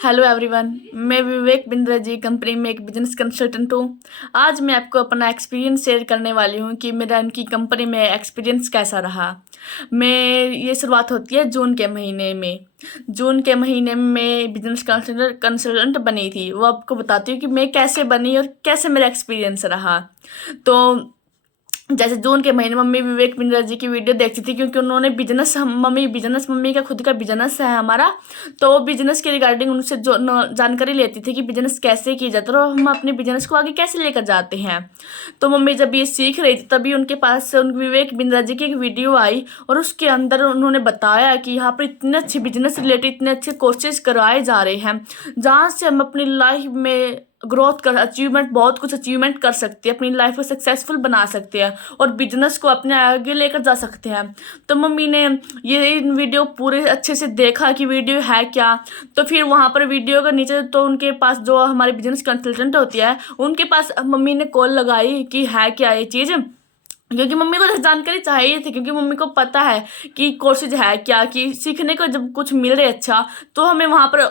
Hello everyone. मैं Vivek Bindra ji company में एक बिजनेस कंसल्टेंट हूँ। आज मैं आपको अपना एक्सपीरियंस शेयर करने वाली हूँ कि मेरा इनकी कंपनी में एक्सपीरियंस कैसा रहा। मैं ये शुरुआत होती है जून के महीने में। जून के महीने में मैं बिजनेस कंसल्टेंट बनी थी। वो आपको बताती हूँ कि मैं कैसे बनी और कैसे मेरा एक्सपीरियंस रहा। तो जैसे जून के महीने मम्मी विवेक बिंद्रा जी की वीडियो देखती थी, क्योंकि उन्होंने मम्मी का खुद का बिजनेस है हमारा। तो वो बिजनेस के रिगार्डिंग उनसे जो जानकारी लेती थी कि बिजनेस कैसे किया जाता है और हम अपने बिजनेस को आगे कैसे लेकर जाते हैं। तो मम्मी जब ये सीख रही थी तभी उनके पास से उन विवेक बिंद्रा जी की एक वीडियो आई और उसके अंदर उन्होंने बताया कि यहाँ पर इतने अच्छे बिजनेस रिलेटेड इतने अच्छे कोर्सेज करवाए जा रहे हैं, जहाँ से हम अपनी लाइफ में ग्रोथ कर बहुत कुछ अचीवमेंट कर सकते हैं, अपनी लाइफ को सक्सेसफुल बना सकते हैं और बिजनेस को अपने आगे लेकर जा सकते हैं। तो मम्मी ने ये वीडियो पूरे अच्छे से देखा कि वीडियो है क्या। तो फिर वहाँ पर वीडियो के नीचे तो उनके पास जो हमारी बिजनेस कंसल्टेंट होती है उनके पास मम्मी ने कॉल लगाई कि है क्या ये चीज़, क्योंकि मम्मी को जानकारी चाहिए थी, क्योंकि मम्मी को पता है कि कोर्सेज है क्या, कि सीखने को जब कुछ मिल रहा है अच्छा तो हमें वहाँ पर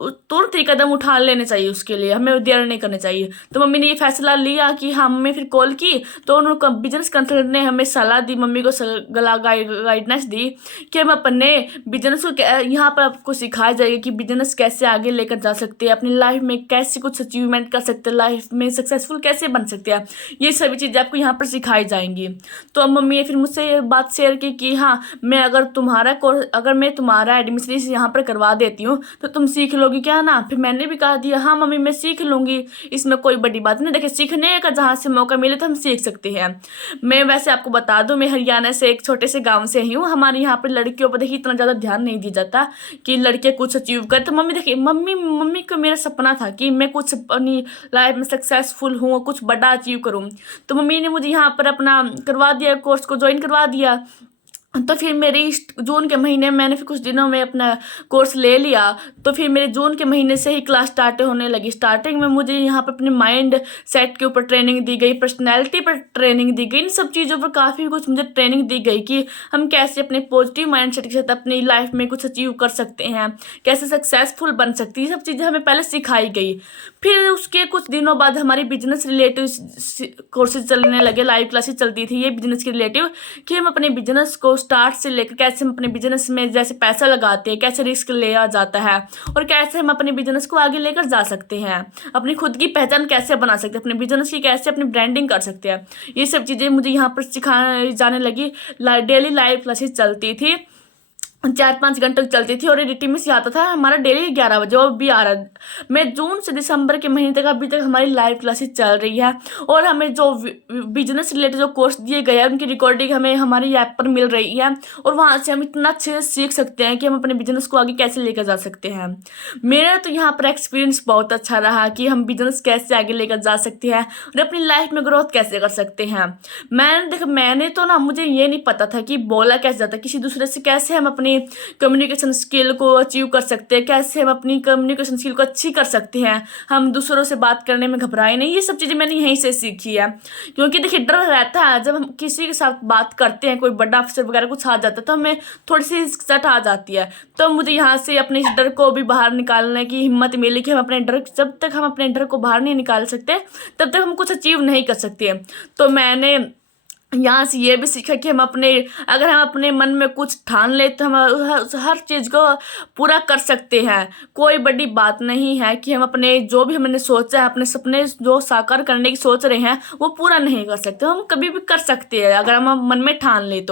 तुरंत ही कदम उठा लेने चाहिए, उसके लिए हमें देर नहीं करनी चाहिए। तो मम्मी ने ये फैसला लिया कि हमें फिर कॉल की तो उन्होंने बिजनेस कंसल्टेंट ने हमें सलाह दी, मम्मी को गाइडेंस दी कि हम अपने बिजनेस को यहाँ पर आपको सिखाया जाएगा कि बिजनेस कैसे आगे लेकर जा सकते हैं, अपनी लाइफ में कैसे कुछ अचीवमेंट कर सकते हैं, लाइफ में सक्सेसफुल कैसे बन सकते हैं। ये सभी चीज़ें आपको यहाँ पर सिखाई जाएंगी। तो अब मम्मी ने फिर मुझसे ये बात शेयर की कि हाँ, अगर मैं तुम्हारा एडमिशन यहाँ पर करवा देती हूँ तो तुम सीख लोगी क्या ना। फिर मैंने भी कहा दिया हाँ मम्मी मैं सीख लूँगी, इसमें कोई बड़ी बात नहीं। देखिए सीखने का जहाँ से मौका मिले तो हम सीख सकते हैं। मैं वैसे आपको बता दूँ, मैं हरियाणा से एक छोटे से गाँव से ही हूँ। हमारे यहाँ पर लड़कियों पर देखिए इतना ज़्यादा ध्यान नहीं दिया जाता कि लड़कियाँ कुछ अचीव करें। तो मम्मी देखिए मम्मी को मेरा सपना था कि मैं कुछ अपनी लाइफ में सक्सेसफुल हूँ, कुछ बड़ा अचीव करूँ। तो मम्मी ने मुझे यहाँ पर अपना करवा दिया, कोर्स को ज्वाइन करवा दिया। तो फिर मेरी जून के महीने में मैंने फिर कुछ दिनों में अपना कोर्स ले लिया। तो फिर मेरे जून के महीने से ही क्लास स्टार्ट होने लगी। स्टार्टिंग में मुझे यहाँ पर अपने माइंड सेट के ऊपर ट्रेनिंग दी गई, पर्सनैलिटी पर ट्रेनिंग दी गई, इन सब चीज़ों पर काफ़ी कुछ मुझे ट्रेनिंग दी गई कि हम कैसे अपने पॉजिटिव माइंड सेट के साथ अपनी लाइफ में कुछ अचीव कर सकते हैं, कैसे सक्सेसफुल बन सकती है। ये सब चीज़ें हमें पहले सिखाई गई। फिर उसके कुछ दिनों बाद हमारी बिजनेस रिलेटिव कोर्सेज चलने लगे, लाइव क्लासेस चलती थी ये बिजनेस के रिलेटिव, कि हम अपने बिजनेस को स्टार्ट से लेकर कैसे हम अपने बिजनेस में जैसे पैसा लगाते हैं, कैसे रिस्क लिया जाता है और कैसे हम अपने बिजनेस को आगे लेकर जा सकते हैं, अपनी खुद की पहचान कैसे बना सकते हैं, अपने बिजनेस की कैसे अपनी ब्रांडिंग कर सकते हैं। ये सब चीज़ें मुझे यहाँ पर सिखाए जाने लगी। डेली लाइव क्लासेस चलती थी, 4-5 घंटे चलती थी और एडिटिंग में से आता था हमारा डेली 11 बजे। और भी आ रहा, मैं जून से दिसंबर के महीने तक अभी तक हमारी लाइव क्लासेस चल रही है और हमें जो बिजनेस रिलेटेड जो कोर्स दिए गए हैं उनकी रिकॉर्डिंग हमें हमारी ऐप पर मिल रही है और वहाँ से हम इतना अच्छे से सीख सकते हैं कि हम अपने बिजनेस को आगे कैसे लेकर जा सकते हैं। मेरा तो यहाँ पर एक्सपीरियंस बहुत अच्छा रहा कि हम बिजनेस कैसे आगे लेकर जा सकते हैं और अपनी लाइफ में ग्रोथ कैसे कर सकते हैं। मैंने तो ना, मुझे ये नहीं पता था कि बोला कैसे जाता है, किसी दूसरे से कैसे हम अपनी कम्युनिकेशन स्किल को अचीव कर सकते हैं, कैसे हम अपनी कम्युनिकेशन स्किल को अच्छी कर सकते हैं, हम दूसरों से बात करने में घबराए नहीं। ये सब चीज़ें मैंने यहीं से सीखी है। क्योंकि देखिए डर रहता है जब हम किसी के साथ बात करते हैं, कोई बड़ा अफसर वगैरह कुछ आ जाता है तो हमें थोड़ी सी हिचकिचाहट आ जाती है। तो मुझे यहाँ से अपने इस डर को भी बाहर निकालने की हिम्मत मिली कि जब तक हम अपने डर को बाहर नहीं निकाल सकते तब तक हम कुछ अचीव नहीं कर सकते। तो मैंने यहाँ से ये भी सीखा कि अगर हम अपने मन में कुछ ठान ले तो हम हर चीज़ को पूरा कर सकते हैं। कोई बड़ी बात नहीं है कि हम अपने जो भी हमने सोचा है, अपने सपने जो साकार करने की सोच रहे हैं वो पूरा नहीं कर सकते, हम कभी भी कर सकते हैं अगर हम मन में ठान ले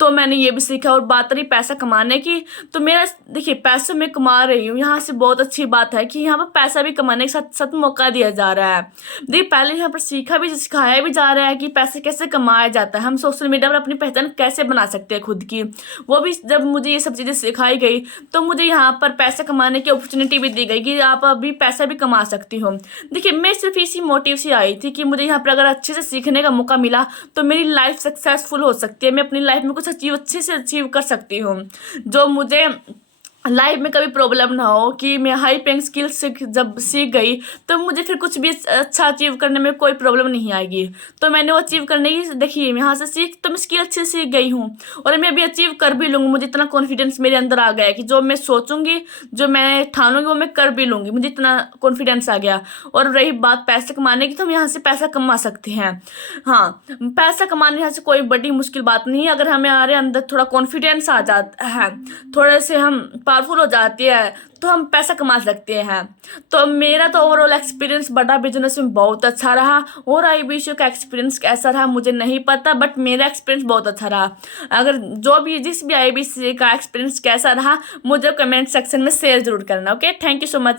तो मैंने ये भी सीखा। और बात रही पैसा कमाने की, तो मेरा देखिए पैसे मैं कमा रही हूँ, यहाँ से बहुत अच्छी बात है कि यहाँ पर पैसा भी कमाने के साथ साथ मौका दिया जा रहा है। देखिए पहले यहाँ पर सिखाया भी जा रहा है कि पैसे कैसे कमाया जाता है, हम सोशल मीडिया पर अपनी पहचान कैसे बना सकते हैं खुद की। वो भी जब मुझे ये सब चीज़ें सिखाई गई तो मुझे यहाँ पर पैसा कमाने की अपॉर्चुनिटी भी दी गई कि आप अभी पैसा भी कमा सकती हो। देखिए मैं सिर्फ इसी मोटिव से आई थी कि मुझे यहाँ पर अगर अच्छे से सीखने का मौका मिला तो मेरी लाइफ सक्सेसफुल हो सकती है, मैं अपनी लाइफ में कुछ अच्छे से अचीव कर सकती हूँ। जो मुझे लाइफ में कभी प्रॉब्लम ना हो कि मैं हाई पेइंग स्किल जब सीख गई तो मुझे फिर कुछ भी अच्छा अचीव करने में कोई प्रॉब्लम नहीं आएगी। तो मैंने वो अचीव करने की देखिए यहाँ से सीख तो मैं स्किल अच्छे से सीख गई हूँ और मैं अभी अचीव कर भी लूँगी। मुझे इतना कॉन्फिडेंस मेरे अंदर आ गया है कि जो मैं सोचूंगी, जो मैं ठानूंगी वो मैं कर भी लूँगी। मुझे इतना कॉन्फिडेंस आ गया। और रही बात पैसे कमाने की, तो हम यहाँ से पैसा कमा सकते हैं। हाँ, पैसा कमाने यहाँ से कोई बड़ी मुश्किल बात नहीं है। अगर हमारे अंदर थोड़ा कॉन्फिडेंस आ जाता है, थोड़े से हम पावरफुल हो जाती है, तो हम पैसा कमा सकते हैं। तो मेरा तो ओवरऑल एक्सपीरियंस बड़ा बिजनेस में बहुत अच्छा रहा। और आईबीसी का एक्सपीरियंस कैसा रहा मुझे नहीं पता, बट मेरा एक्सपीरियंस बहुत अच्छा रहा। अगर जो भी जिस भी आईबीसी का एक्सपीरियंस कैसा रहा मुझे कमेंट सेक्शन में शेयर जरूर करना। Okay, thank you so much.